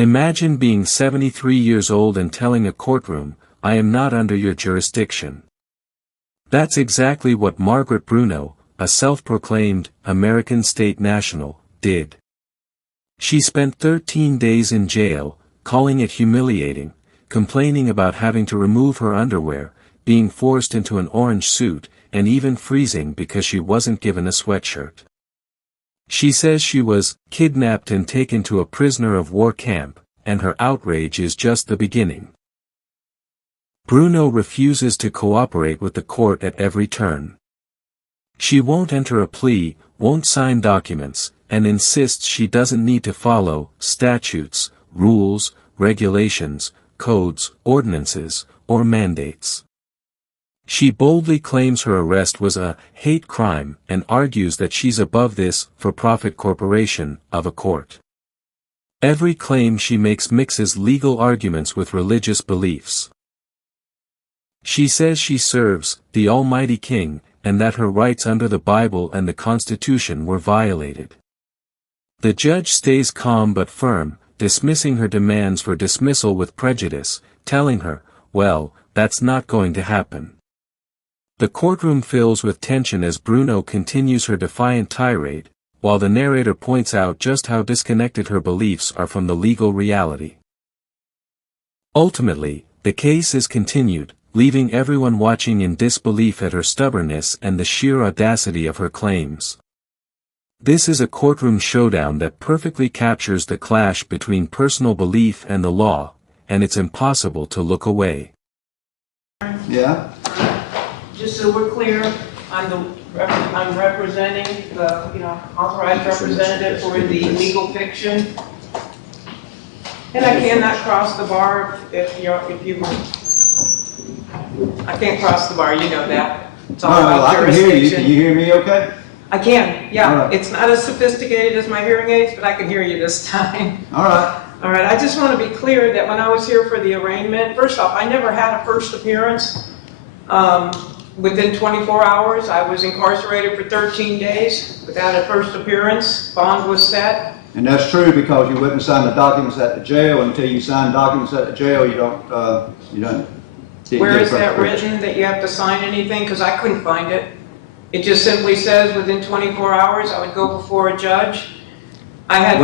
Imagine being 73 years old and telling a courtroom, "I am not under your jurisdiction." That's exactly what Margaret Bruno, a self-proclaimed American state national, did. She spent 13 days in jail, calling it humiliating, complaining about having to remove her underwear, being forced into an orange suit, and even freezing because she wasn't given a sweatshirt. She says she was kidnapped and taken to a prisoner of war camp, and her outrage is just the beginning. Bruno refuses to cooperate with the court at every turn. She won't enter a plea, won't sign documents, and insists she doesn't need to follow statutes, rules, regulations, codes, ordinances, or mandates. She boldly claims her arrest was a hate crime and argues that she's above this for-profit corporation of a court. Every claim she makes mixes legal arguments with religious beliefs. She says she serves the Almighty King, and that her rights under the Bible and the Constitution were violated. The judge stays calm but firm, dismissing her demands for dismissal with prejudice, telling her, well, that's not going to happen. The courtroom fills with tension as Bruno continues her defiant tirade, while the narrator points out just how disconnected her beliefs are from the legal reality. Ultimately, the case is continued, leaving everyone watching in disbelief at her stubbornness and the sheer audacity of her claims. This is a courtroom showdown that perfectly captures the clash between personal belief and the law, and it's impossible to look away. Yeah. Just so we're clear, I'm representing the authorized representative for the legal fiction, and I cannot cross the bar if you. I can't cross the bar. You know that. It's all about jurisdiction. I can hear you. Can you hear me? Okay. I can. Yeah. Right. It's not as sophisticated as my hearing aids, but I can hear you this time. All right. All right. I just want to be clear that when I was here for the arraignment, first off, I never had a first appearance. Within 24 hours, I was incarcerated for 13 days without a first appearance. Bond was set. And that's true because you wouldn't sign the documents at the jail. Until you sign documents at the jail, you don't. Where is that written that you have to sign anything? Because I couldn't find it. It just simply says within 24 hours I would go before a judge. I had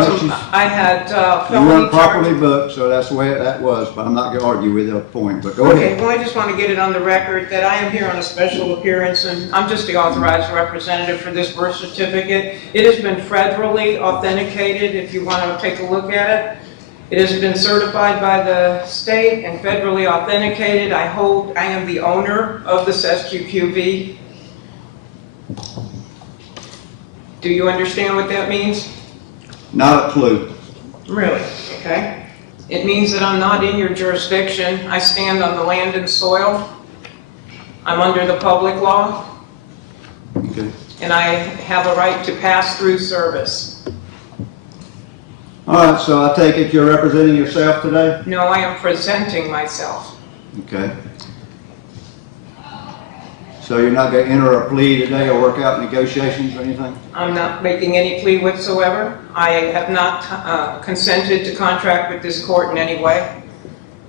you weren't properly booked, so that's the way that was. But I'm not going to argue with that point. But go ahead. Okay, well I just want to get it on the record that I am here on a special appearance, and I'm just the authorized representative for this birth certificate. It has been federally authenticated. If you want to take a look at it, it has been certified by the state and federally authenticated. I am the owner of this SQQB. Do you understand what that means? Not a clue. Really? Okay. It means that I'm not in your jurisdiction. I stand on the land and soil. I'm under the public law. Okay. And I have a right to pass through service. All right, so I take it you're representing yourself today? No, I am presenting myself. Okay. So you're not going to enter a plea today or work out negotiations or anything? I'm not making any plea whatsoever. I have not consented to contract with this court in any way.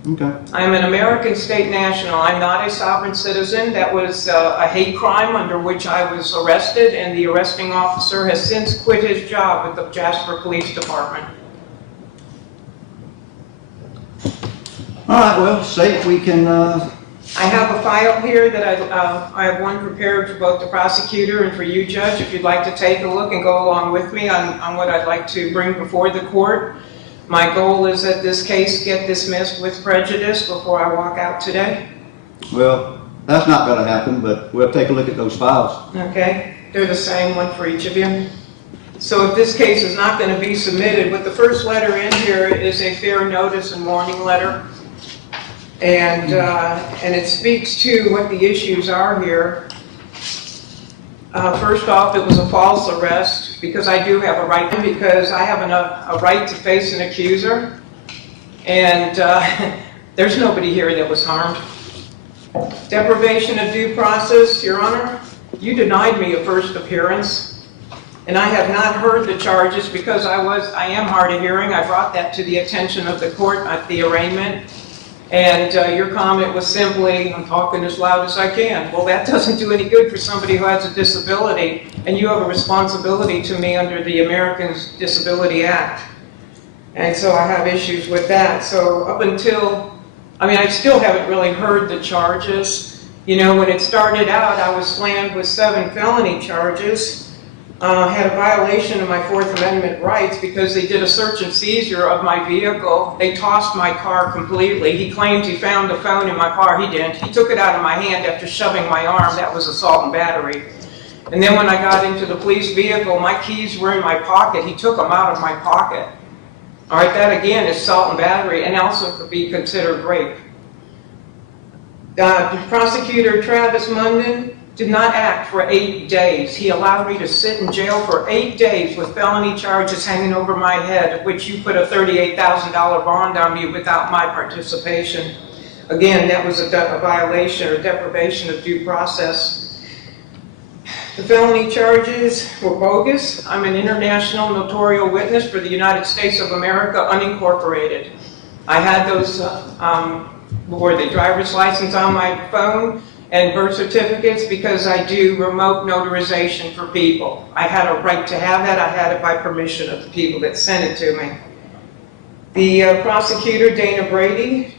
Okay. I'm an American state national. I'm not a sovereign citizen. That was a hate crime under which I was arrested, and the arresting officer has since quit his job with the Jasper Police Department. All right, well, see if we can... I have a file here that I have one prepared for both the prosecutor and for you, Judge, if you'd like to take a look and go along with me on what I'd like to bring before the court. My goal is that this case get dismissed with prejudice before I walk out today. Well, that's not going to happen, but we'll take a look at those files. Okay, they're the same one for each of you. So if this case is not going to be submitted, with the first letter in here is a fair notice and warning letter. And it speaks to what the issues are here. First off, it was a false arrest because I do have a right, because I have a right to face an accuser, and there's nobody here that was harmed. Deprivation of due process, Your Honor. You denied me a first appearance. And I have not heard the charges because I am hard of hearing. I brought that to the attention of the court at the arraignment. And your comment was simply, I'm talking as loud as I can. Well, that doesn't do any good for somebody who has a disability, and you have a responsibility to me under the Americans with Disabilities Act. And so I have issues with that. So up until, I still haven't really heard the charges. You know, when it started out, I was slammed with 7 felony charges. Had a violation of my Fourth Amendment rights because they did a search and seizure of my vehicle. They tossed my car completely. He claimed he found the phone in my car. He didn't. He took it out of my hand after shoving my arm. That was assault and battery. And then when I got into the police vehicle, my keys were in my pocket. He took them out of my pocket. All right, that again is assault and battery, and also could be considered rape. Prosecutor Travis Munden did not act for 8 days. He allowed me to sit in jail for 8 days with felony charges hanging over my head, of which you put a $38,000 bond on me without my participation. Again, that was a violation or deprivation of due process. The felony charges were bogus. I'm an international notarial witness for the United States of America, unincorporated. I had those, the driver's license on my phone and birth certificates because I do remote notarization for people. I had a right to have that. I had it by permission of the people that sent it to me. The prosecutor, Dana Brady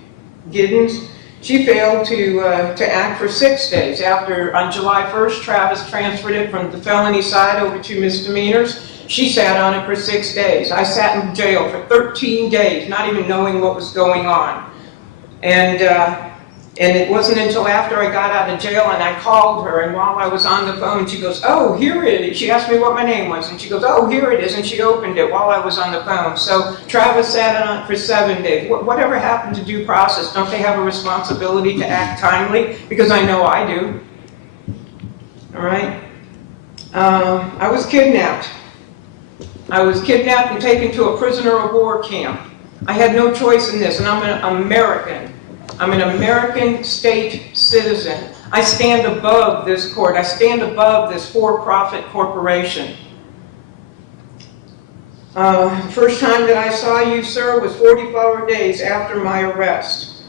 Giddens, she failed to act for 6 days. On July 1st, Travis transferred it from the felony side over to misdemeanors. She sat on it for 6 days. I sat in jail for 13 days, not even knowing what was going on. And it wasn't until after I got out of jail and I called her, and while I was on the phone, she goes, "Oh, here it is." She asked me what my name was, and she goes, "Oh, here it is," and she opened it while I was on the phone. So Travis sat on it for 7 days. Whatever happened to due process? Don't they have a responsibility to act timely? Because I know I do. All right? I was kidnapped. I was kidnapped and taken to a prisoner of war camp. I had no choice in this, and I'm an American. I'm an American state citizen. I stand above this court. I stand above this for-profit corporation. First time that I saw you, sir, was 44 days after my arrest.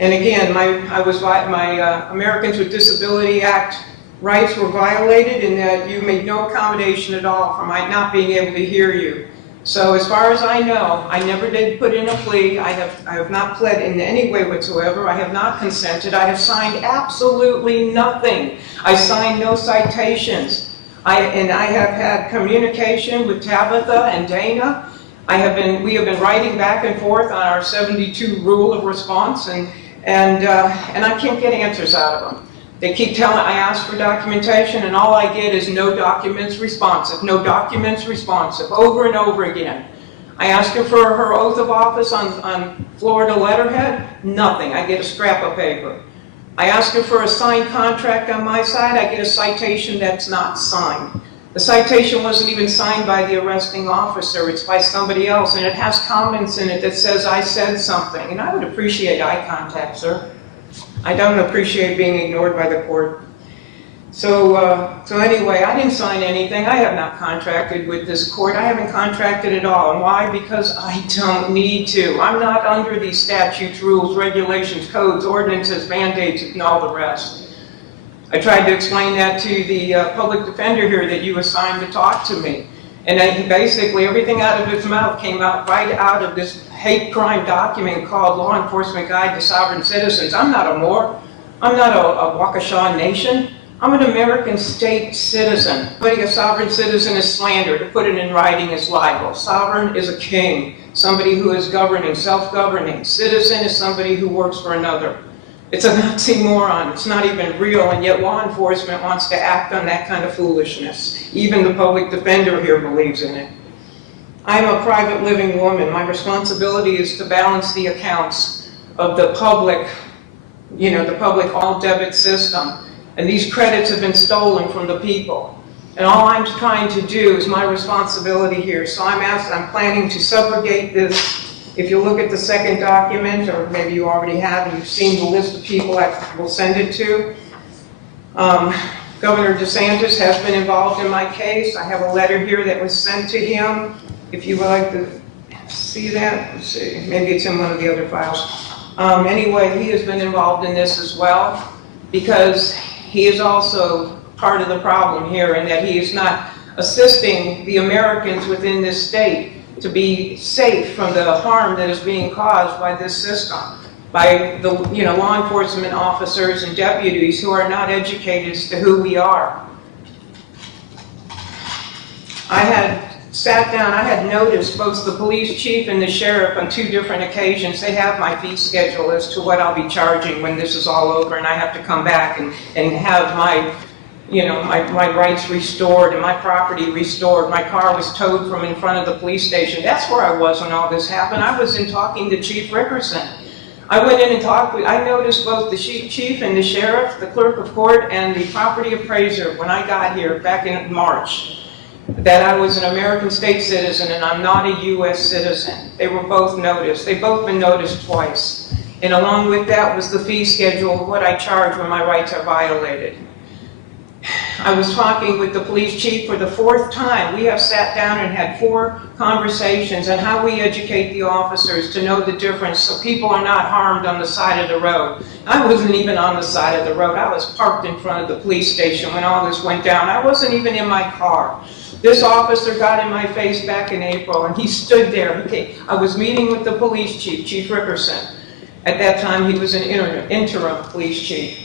And again, my Americans with Disabilities Act rights were violated in that you made no accommodation at all for my not being able to hear you. So as far as I know, I never did put in a plea. I have not pled in any way whatsoever. I have not consented. I have signed absolutely nothing. I signed no citations. I have had communication with Tabitha and Dana. We have been writing back and forth on our 72 rule of response, and I can't get answers out of them. They keep telling, I ask for documentation, and all I get is no documents responsive, no documents responsive, over and over again. I asked her for her oath of office on Florida letterhead, nothing. I get a scrap of paper. I asked her for a signed contract on my side, I get a citation that's not signed. The citation wasn't even signed by the arresting officer, it's by somebody else, and it has comments in it that says I said something. And I would appreciate eye contact, sir. I don't appreciate being ignored by the court. So anyway, I didn't sign anything. I have not contracted with this court. I haven't contracted at all. And why? Because I don't need to. I'm not under these statutes, rules, regulations, codes, ordinances, mandates, and all the rest. I tried to explain that to the public defender here that you assigned to talk to me. And basically everything out of his mouth came out right out of this hate crime document called Law Enforcement Guide to Sovereign Citizens. I'm not a Moor. I'm not a Waukesha Nation. I'm an American state citizen. But a sovereign citizen is slander. To put it in writing is libel. Sovereign is a king, somebody who is governing, self-governing. Citizen is somebody who works for another. It's an oxymoron. It's not even real, and yet law enforcement wants to act on that kind of foolishness. Even the public defender here believes in it. I'm a private living woman. My responsibility is to balance the accounts of the public, the public all-debit system. And these credits have been stolen from the people. And all I'm trying to do is my responsibility here. So I'm planning to subrogate this. If you look at the second document, or maybe you already have, and you've seen the list of people I will send it to, Governor DeSantis has been involved in my case. I have a letter here that was sent to him. If you would like to see that, let's see, maybe it's in one of the other files. Anyway, he has been involved in this as well because he is also part of the problem here in that he is not assisting the Americans within this state to be safe from the harm that is being caused by this system, by the law enforcement officers and deputies who are not educated as to who we are. I had sat down, I had noticed both the police chief and the sheriff on 2 different occasions. They have my fee schedule as to what I'll be charging when this is all over and I have to come back and have my rights restored and my property restored. My car was towed from in front of the police station. That's where I was when all this happened. I was in talking to Chief Rickerson. I went in and I noticed both the chief and the sheriff, the clerk of court, and the property appraiser when I got here back in March, that I was an American state citizen and I'm not a U.S. citizen. They were both noticed. They've both been noticed twice. And along with that was the fee schedule of what I charge when my rights are violated. I was talking with the police chief for the 4th time. We have sat down and had 4 conversations on how we educate the officers to know the difference so people are not harmed on the side of the road. I wasn't even on the side of the road. I was parked in front of the police station when all this went down. I wasn't even in my car. This officer got in my face back in April and he stood there. I was meeting with the police chief, Chief Rickerson. At that time, he was an interim police chief.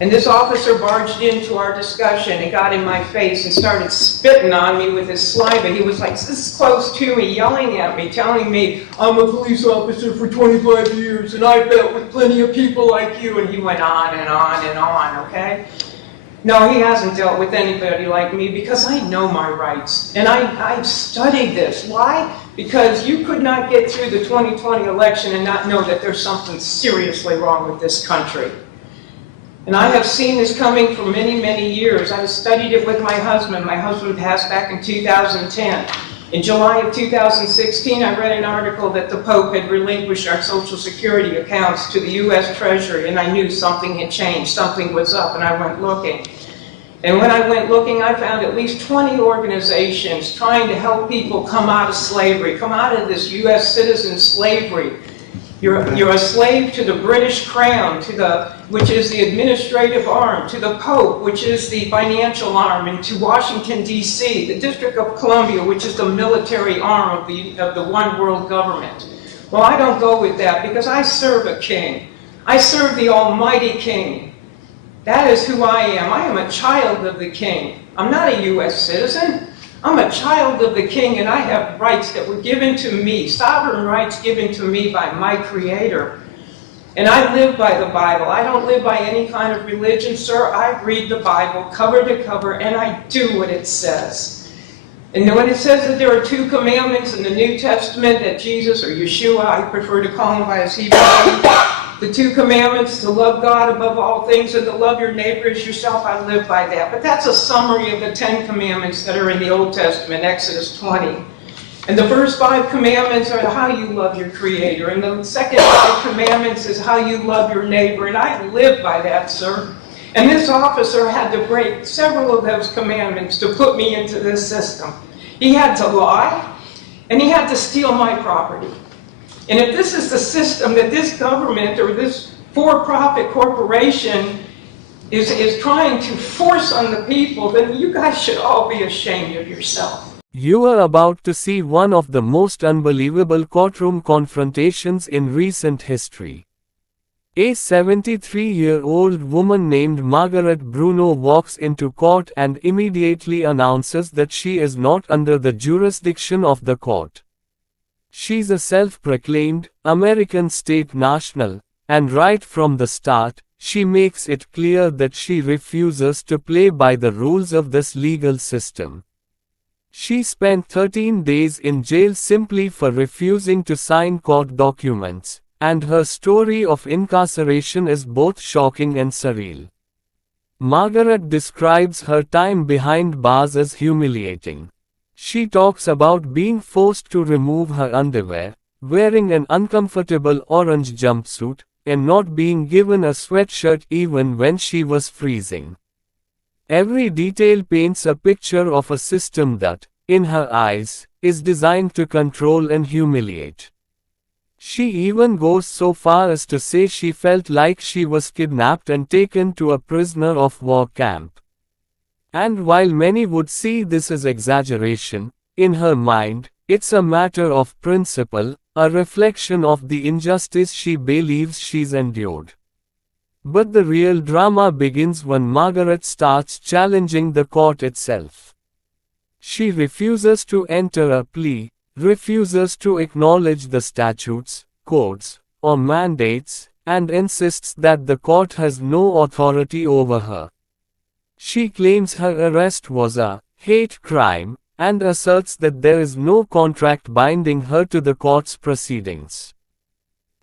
And this officer barged into our discussion and got in my face and started spitting on me with his saliva. He was like this close to me, yelling at me, telling me, I'm a police officer for 25 years and I've dealt with plenty of people like you. And he went on and on and on, okay? No, he hasn't dealt with anybody like me because I know my rights. And I've studied this. Why? Because you could not get through the 2020 election and not know that there's something seriously wrong with this country. And I have seen this coming for many, many years. I've studied it with my husband. My husband passed back in 2010. In July of 2016, I read an article that the Pope had relinquished our Social Security accounts to the U.S. Treasury, and I knew something had changed, something was up, and I went looking. And when I went looking, I found at least 20 organizations trying to help people come out of slavery, come out of this U.S. citizen slavery. You're a slave to the British Crown, which is the administrative arm, to the Pope, which is the financial arm, and to Washington, D.C., the District of Columbia, which is the military arm of the one world government. Well, I don't go with that because I serve a king. I serve the Almighty King. That is who I am. I am a child of the King. I'm not a U.S. citizen. I'm a child of the King, and I have rights that were given to me, sovereign rights given to me by my Creator. And I live by the Bible. I don't live by any kind of religion, sir. I read the Bible cover to cover, and I do what it says. And when it says that there are 2 commandments in the New Testament that Jesus, or Yeshua, I prefer to call him by his Hebrew name, the 2 commandments, to love God above all things and to love your neighbor as yourself, I live by that. But that's a summary of the 10 commandments that are in the Old Testament, Exodus 20. And the first 5 commandments are how you love your Creator. And the second 5 commandments is how you love your neighbor. And I live by that, sir. And this officer had to break several of those commandments to put me into this system. He had to lie, and he had to steal my property. And if this is the system that this government or this for-profit corporation is trying to force on the people, then you guys should all be ashamed of yourself. You are about to see one of the most unbelievable courtroom confrontations in recent history. A 73-year-old woman named Margaret Bruno walks into court and immediately announces that she is not under the jurisdiction of the court. She's a self-proclaimed American state national, and right from the start, she makes it clear that she refuses to play by the rules of this legal system. She spent 13 days in jail simply for refusing to sign court documents, and her story of incarceration is both shocking and surreal. Margaret describes her time behind bars as humiliating. She talks about being forced to remove her underwear, wearing an uncomfortable orange jumpsuit, and not being given a sweatshirt even when she was freezing. Every detail paints a picture of a system that, in her eyes, is designed to control and humiliate. She even goes so far as to say she felt like she was kidnapped and taken to a prisoner of war camp. And while many would see this as exaggeration, in her mind, it's a matter of principle, a reflection of the injustice she believes she's endured. But the real drama begins when Margaret starts challenging the court itself. She refuses to enter a plea, refuses to acknowledge the statutes, codes, or mandates, and insists that the court has no authority over her. She claims her arrest was a hate crime, and asserts that there is no contract binding her to the court's proceedings.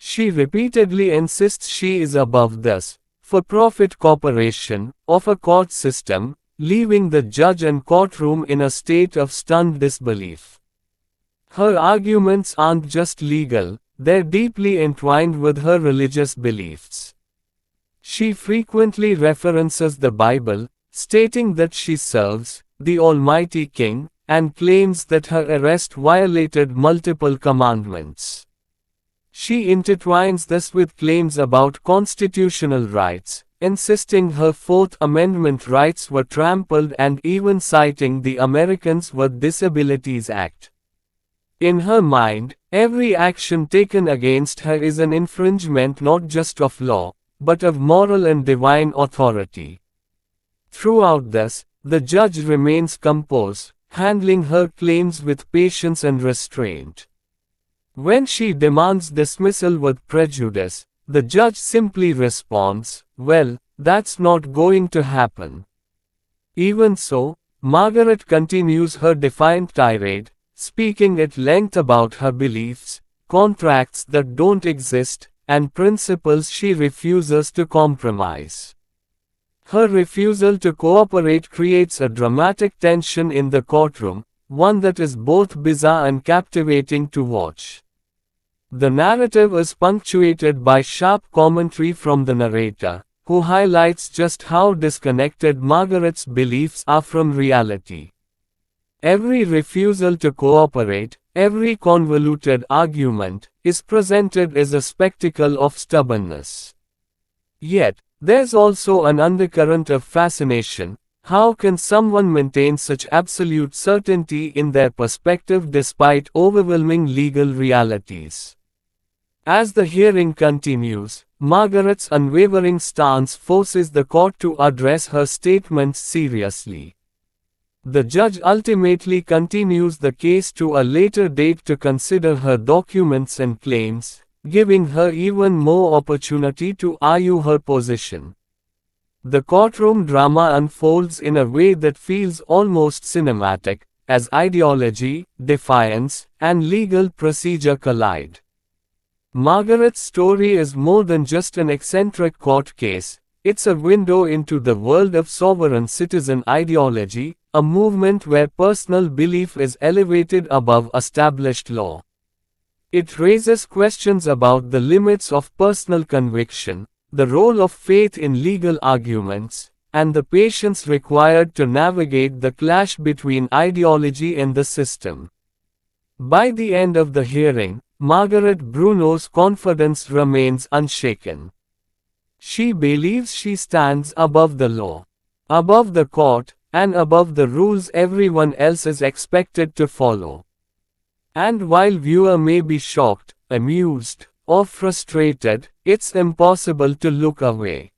She repeatedly insists she is above this for-profit corporation of a court system, leaving the judge and courtroom in a state of stunned disbelief. Her arguments aren't just legal, they're deeply entwined with her religious beliefs. She frequently references the Bible, stating that she serves the Almighty King, and claims that her arrest violated multiple commandments. She intertwines this with claims about constitutional rights, insisting her Fourth Amendment rights were trampled and even citing the Americans with Disabilities Act. In her mind, every action taken against her is an infringement not just of law, but of moral and divine authority. Throughout this, the judge remains composed, handling her claims with patience and restraint. When she demands dismissal with prejudice, the judge simply responds, "Well, that's not going to happen." Even so, Margaret continues her defiant tirade, speaking at length about her beliefs, contracts that don't exist, and principles she refuses to compromise. Her refusal to cooperate creates a dramatic tension in the courtroom, one that is both bizarre and captivating to watch. The narrative is punctuated by sharp commentary from the narrator, who highlights just how disconnected Margaret's beliefs are from reality. Every refusal to cooperate, every convoluted argument, is presented as a spectacle of stubbornness. Yet, there's also an undercurrent of fascination. How can someone maintain such absolute certainty in their perspective despite overwhelming legal realities? As the hearing continues, Margaret's unwavering stance forces the court to address her statements seriously. The judge ultimately continues the case to a later date to consider her documents and claims, giving her even more opportunity to argue her position. The courtroom drama unfolds in a way that feels almost cinematic, as ideology, defiance, and legal procedure collide. Margaret's story is more than just an eccentric court case, it's a window into the world of sovereign citizen ideology, a movement where personal belief is elevated above established law. It raises questions about the limits of personal conviction, the role of faith in legal arguments, and the patience required to navigate the clash between ideology and the system. By the end of the hearing, Margaret Bruno's confidence remains unshaken. She believes she stands above the law, above the court, and above the rules everyone else is expected to follow. And while viewer may be shocked, amused, or frustrated, it's impossible to look away.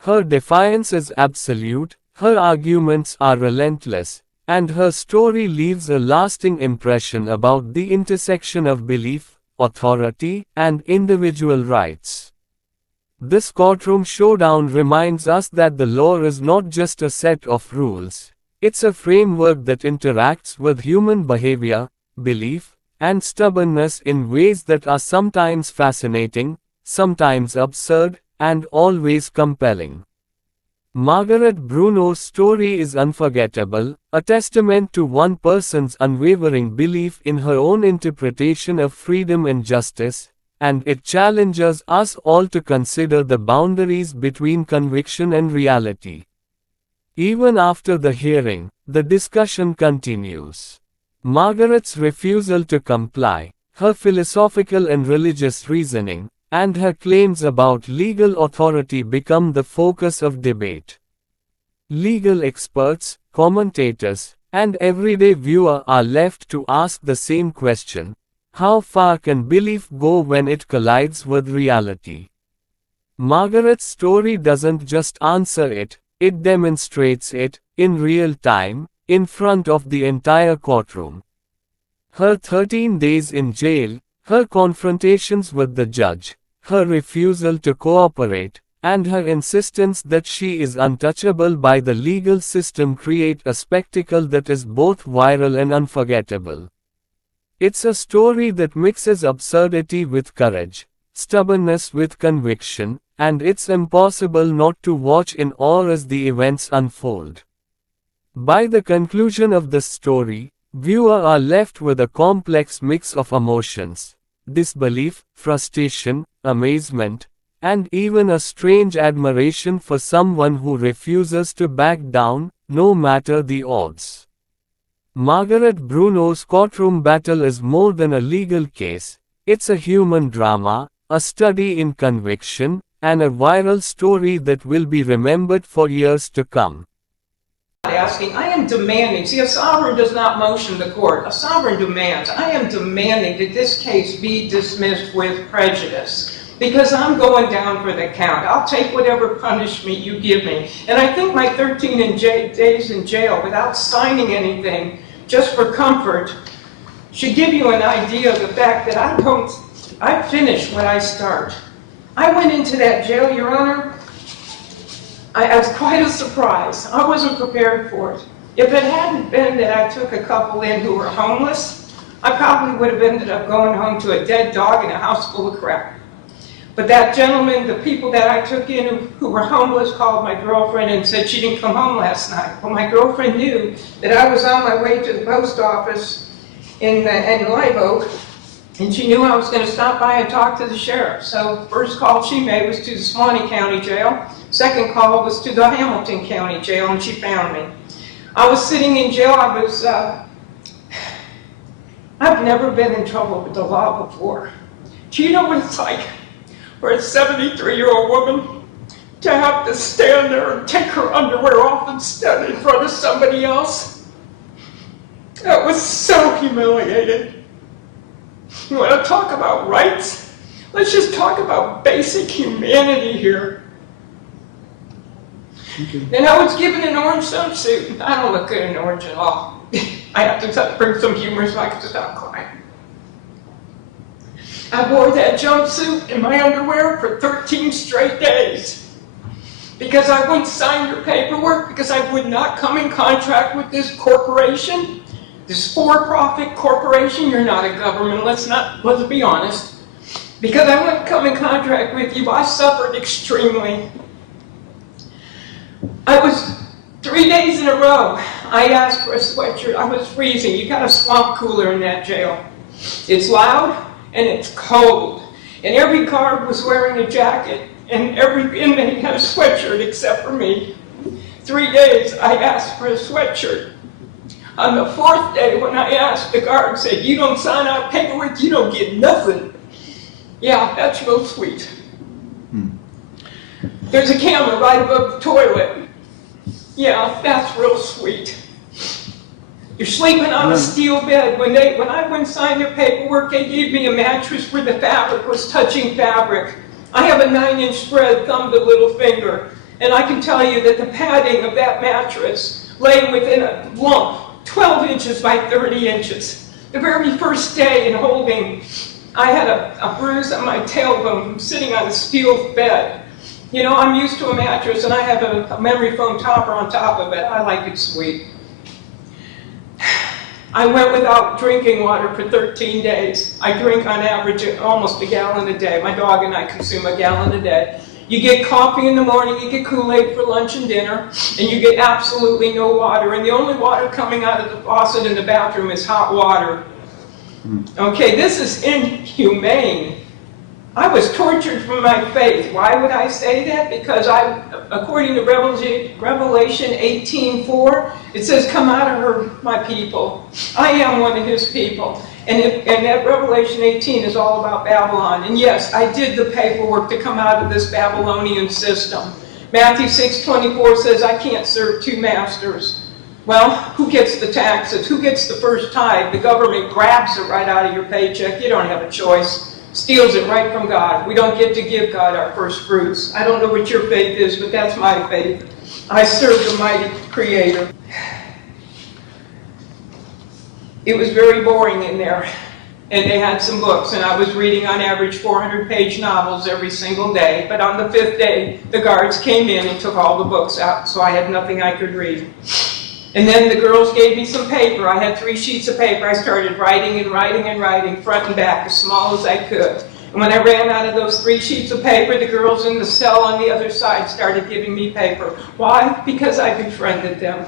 Her defiance is absolute, her arguments are relentless, and her story leaves a lasting impression about the intersection of belief, authority, and individual rights. This courtroom showdown reminds us that the law is not just a set of rules, it's a framework that interacts with human behavior, belief, and stubbornness in ways that are sometimes fascinating, sometimes absurd, and always compelling. Margaret Bruno's story is unforgettable, a testament to one person's unwavering belief in her own interpretation of freedom and justice, and it challenges us all to consider the boundaries between conviction and reality. Even after the hearing, the discussion continues. Margaret's refusal to comply, her philosophical and religious reasoning, and her claims about legal authority become the focus of debate. Legal experts, commentators, and everyday viewer are left to ask the same question: how far can belief go when it collides with reality? Margaret's story doesn't just answer it, it demonstrates it, in real time, in front of the entire courtroom. Her 13 days in jail, her confrontations with the judge, her refusal to cooperate, and her insistence that she is untouchable by the legal system create a spectacle that is both viral and unforgettable. It's a story that mixes absurdity with courage, stubbornness with conviction, and it's impossible not to watch in awe as the events unfold. By the conclusion of the story, viewers are left with a complex mix of emotions: disbelief, frustration, amazement, and even a strange admiration for someone who refuses to back down, no matter the odds. Margaret Bruno's courtroom battle is more than a legal case, it's a human drama, a study in conviction, and a viral story that will be remembered for years to come. I am demanding, see, a sovereign does not motion the court, a sovereign demands. I am demanding that this case be dismissed with prejudice, because I'm going down for the count. I'll take whatever punishment you give me. And I think my 13 days in jail without signing anything, just for comfort, should give you an idea of the fact that I finish what I start. I went into that jail, Your Honor. I was quite a surprise. I wasn't prepared for it. If it hadn't been that I took a couple in who were homeless, I probably would have ended up going home to a dead dog in a house full of crap. But that gentleman, the people that I took in who were homeless, called my girlfriend and said she didn't come home last night. Well, my girlfriend knew that I was on my way to the post office in Live Oak, and she knew I was going to stop by and talk to the sheriff. So first call she made was to the Suwannee County Jail. Second call was to the Hamilton County Jail, and she found me. I was sitting in jail. I've never been in trouble with the law before. Do you know what it's like for a 73-year-old woman to have to stand there and take her underwear off and stand in front of somebody else? That was so humiliating. You want to talk about rights? Let's just talk about basic humanity here. Okay. And I was given an orange swimsuit. I don't look good in orange at all. I have to bring some humor so I can stop crying. I wore that jumpsuit in my underwear for 13 straight days because I wouldn't sign your paperwork, because I would not come in contact with this corporation, this for-profit corporation. You're not a government, let's be honest. Because I wouldn't come in contact with you, I suffered extremely. I was 3 days in a row, I asked for a sweatshirt. I was freezing. You got a swamp cooler in that jail. It's loud and it's cold. And every guard was wearing a jacket, and every inmate had a sweatshirt except for me. 3 days I asked for a sweatshirt. On the 4th day, when I asked, the guard said, "You don't sign out paperwork, you don't get nothing." Yeah, that's real sweet. There's a camera right above the toilet. Yeah, that's real sweet. You're sleeping on a steel bed. When I went and signed their paperwork, they gave me a mattress where the fabric was touching fabric. I have a 9-inch spread, thumb to little finger, and I can tell you that the padding of that mattress lay within a lump, 12 inches by 30 inches. The very first day in holding, I had a bruise on my tailbone from sitting on a steel bed. You know, I'm used to a mattress, and I have a memory foam topper on top of it. I like it sweet. I went without drinking water for 13 days. I drink on average almost a gallon a day. My dog and I consume a gallon a day. You get coffee in the morning, you get Kool-Aid for lunch and dinner, and you get absolutely no water. And the only water coming out of the faucet in the bathroom is hot water. Okay, this is inhumane. I was tortured for my faith. Why would I say that? Because according to Revelation 18:4, it says, "Come out of her, my people. I am one of his people." And that Revelation 18 is all about Babylon. And yes, I did the paperwork to come out of this Babylonian system. Matthew 6:24 says, "I can't serve two masters." Well, who gets the taxes? Who gets the first tithe? The government grabs it right out of your paycheck. You don't have a choice. Steals it right from God. We don't get to give God our first fruits. I don't know what your faith is, but that's my faith. I serve the mighty Creator. It was very boring in there, and they had some books, and I was reading on average 400-page novels every single day, but on the 5th day, the guards came in and took all the books out, so I had nothing I could read. And then the girls gave me some paper. I had 3 sheets of paper. I started writing and writing and writing, front and back, as small as I could. And when I ran out of those 3 sheets of paper, the girls in the cell on the other side started giving me paper. Why? Because I befriended them.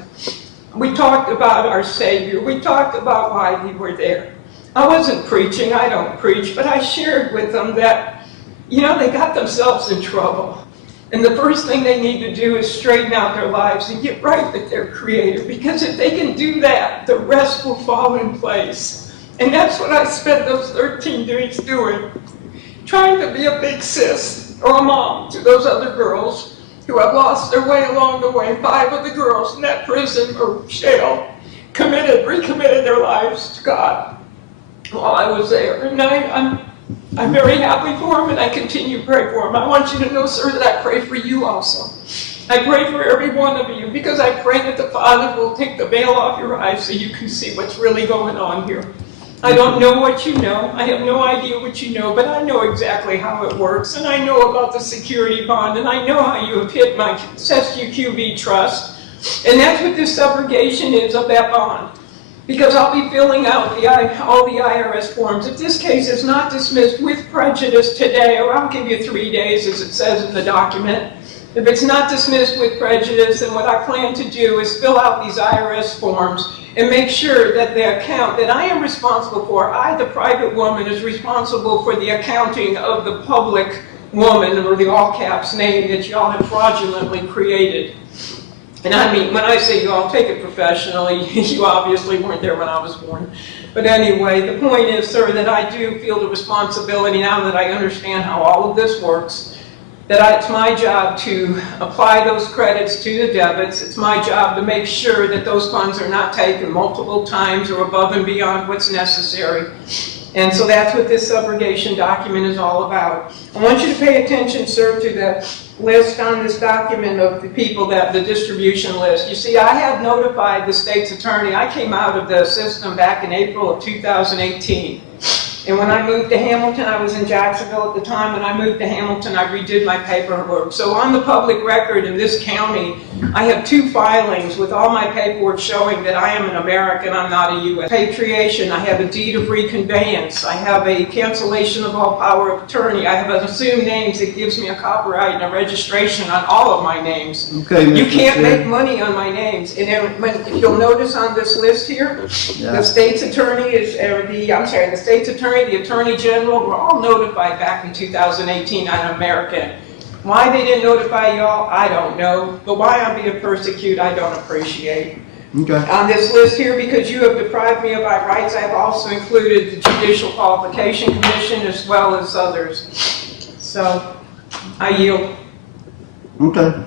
We talked about our Savior. We talked about why we were there. I wasn't preaching. I don't preach. But I shared with them that, they got themselves in trouble. And the first thing they need to do is straighten out their lives and get right with their Creator. Because if they can do that, the rest will fall in place. And that's what I spent those 13 days doing. Trying to be a big sis or a mom to those other girls who have lost their way along the way. 5 of the girls in that prison or jail recommitted their lives to God while I was there. And I'm very happy for them, and I continue to pray for them. I want you to know, sir, that I pray for you also. I pray for every one of you, because I pray that the Father will take the veil off your eyes so you can see what's really going on here. I don't know what you know. I have no idea what you know, but I know exactly how it works, and I know about the security bond, and I know how you have hit my SQQB trust. And that's what this subrogation is of that bond. Because I'll be filling out all the IRS forms. If this case is not dismissed with prejudice today, or I'll give you 3 days as it says in the document, if it's not dismissed with prejudice, then what I plan to do is fill out these IRS forms and make sure that the account that I am responsible for, I, the private woman, is responsible for the accounting of the public woman, or the all caps name that y'all have fraudulently created. And I mean, when I say you all, take it professionally. You obviously weren't there when I was born. But anyway, the point is, sir, that I do feel the responsibility now that I understand how all of this works, that it's my job to apply those credits to the debits. It's my job to make sure that those funds are not taken multiple times or above and beyond what's necessary. And so that's what this subrogation document is all about. I want you to pay attention, sir, to the list on this document of the people the distribution list. You see, I had notified the state's attorney. I came out of the system back in April of 2018. And when I moved to Hamilton, I was in Jacksonville at the time. When I moved to Hamilton, I redid my paperwork. So on the public record in this county, I have 2 filings with all my paperwork showing that I am an American, I'm not a U.S. Repatriation. I have a deed of reconveyance. I have a cancellation of all power of attorney. I have an assumed names that gives me a copyright and a registration on all of my names. Okay, you can't Chair. make money on my names. And then, if you'll notice on this list here, the state's attorney the state's attorney, the Attorney General, were all notified back in 2018 I'm American. Why they didn't notify y'all, I don't know. But why I'm being persecuted, I don't appreciate. Okay. On this list here, because you have deprived me of my rights, I have also included the Judicial Qualification Commission as well as others. So, I yield. Okay.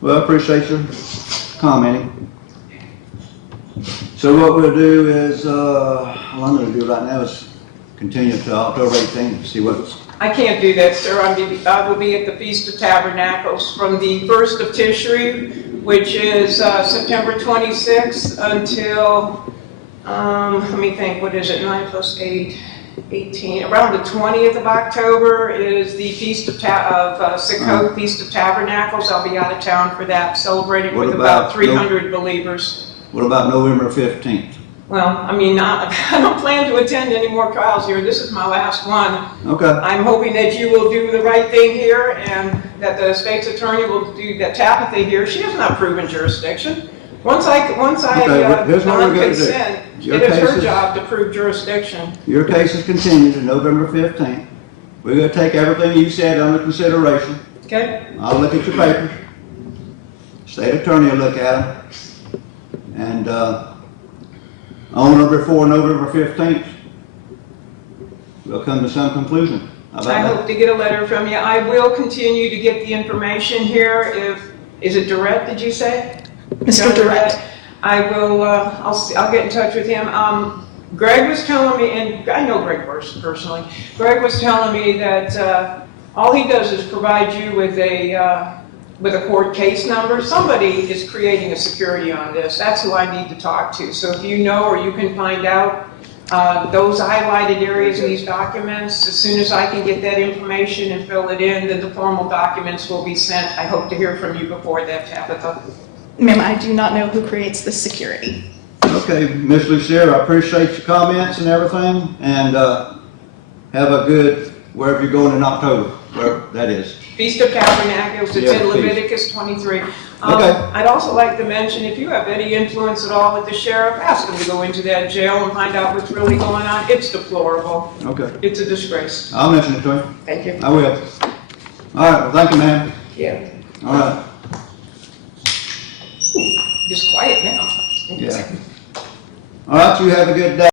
Well, I appreciate your commenting. So what we'll do is, what I'm going to do right now is continue to October 18th to see what's... I can't do that, sir. I will be at the Feast of Tabernacles from the 1st of Tishri, which is September 26th, until, let me think, what is it, 9 plus 8, 18. Around the 20th of October is the Feast of Sukkot, Feast of Tabernacles. I'll be out of town for that, celebrating with about 300 believers. What about November 15th? Well, I mean, I don't plan to attend any more trials here. This is my last one. Okay. I'm hoping that you will do the right thing here, and that the state's attorney will do that. Tabitha here, she has not proven jurisdiction. Once I here's what we're going to consent, do. it is her job to prove jurisdiction. Your case is continued to November 15th. We're gonna take everything you said under consideration. Okay? I'll look at your papers. State attorney will look at them. And, on or before November 15th, we'll come to some conclusion. How about I that? hope to get a letter from you. I will continue to get the information here. Is it Durrett, did you say? Mr. Durrett. I will, I'll get in touch with him. Greg was telling me, and I know Greg personally, Greg was telling me that all he does is provide you with a court case number. Somebody is creating a security on this. That's who I need to talk to. So if you know or you can find out those highlighted areas in these documents, as soon as I can get that information and fill it in, then the formal documents will be sent. I hope to hear from you before that, Tabitha. Ma'am, I do not know who creates the security. Okay, Ms. Lucille, I appreciate your comments and everything, and have a good, wherever you're going in October, wherever that is. Feast of Tabernacles, it's Yeah, in feast. Leviticus 23. Okay. I'd also like to mention, if you have any influence at all with the sheriff, ask him to go into that jail and find out what's really going on. It's deplorable. Okay, It's a disgrace. I'll mention it to him. Thank you. I will. All right, well, thank you, ma'am. Yeah, All right, just quiet now. yeah. All right, you have a good day.